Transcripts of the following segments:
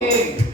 Hey.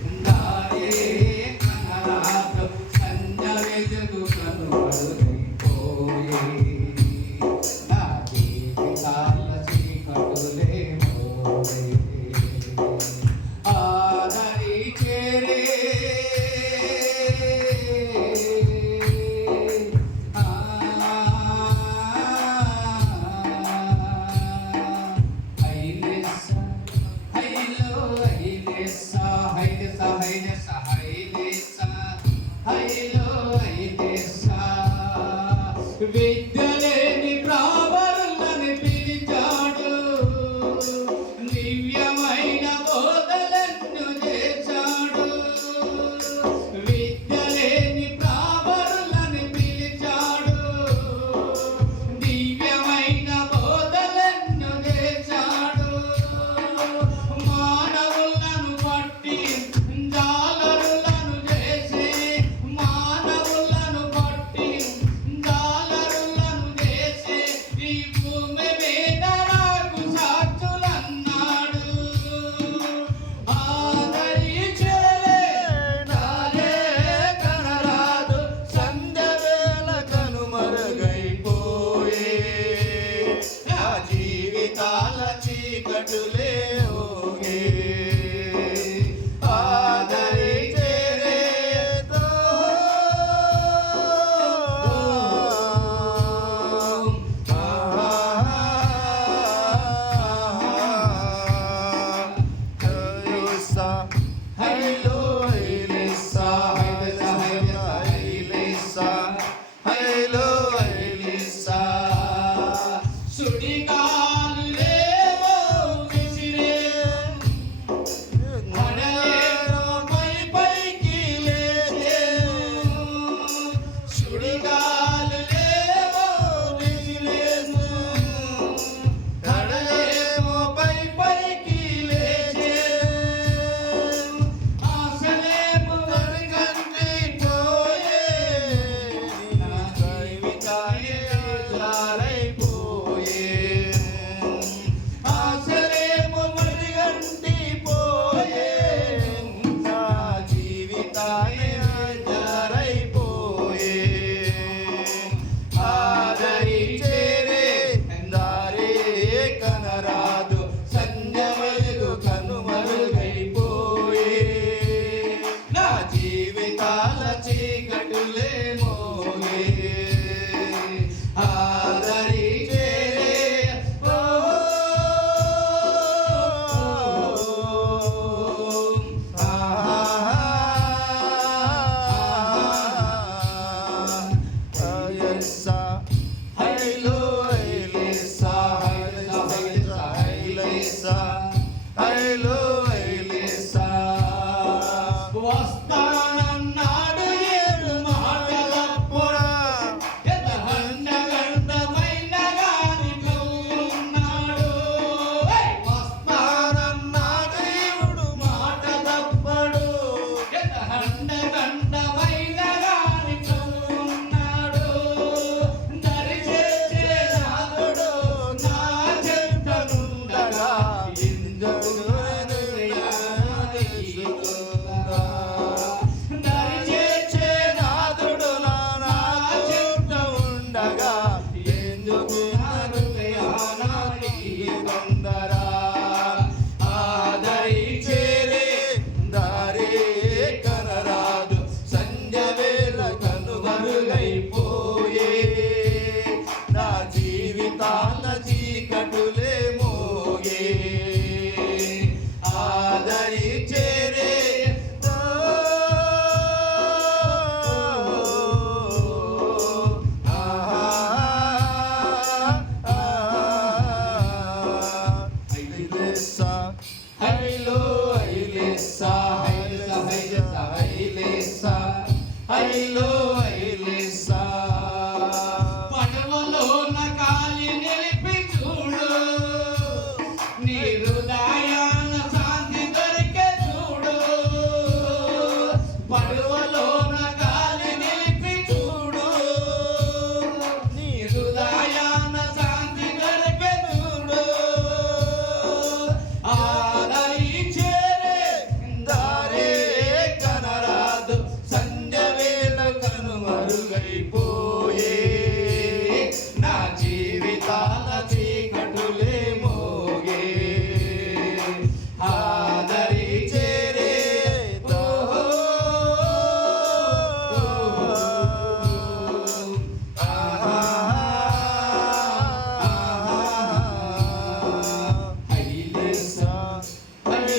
జీవితాల చీకటులే I love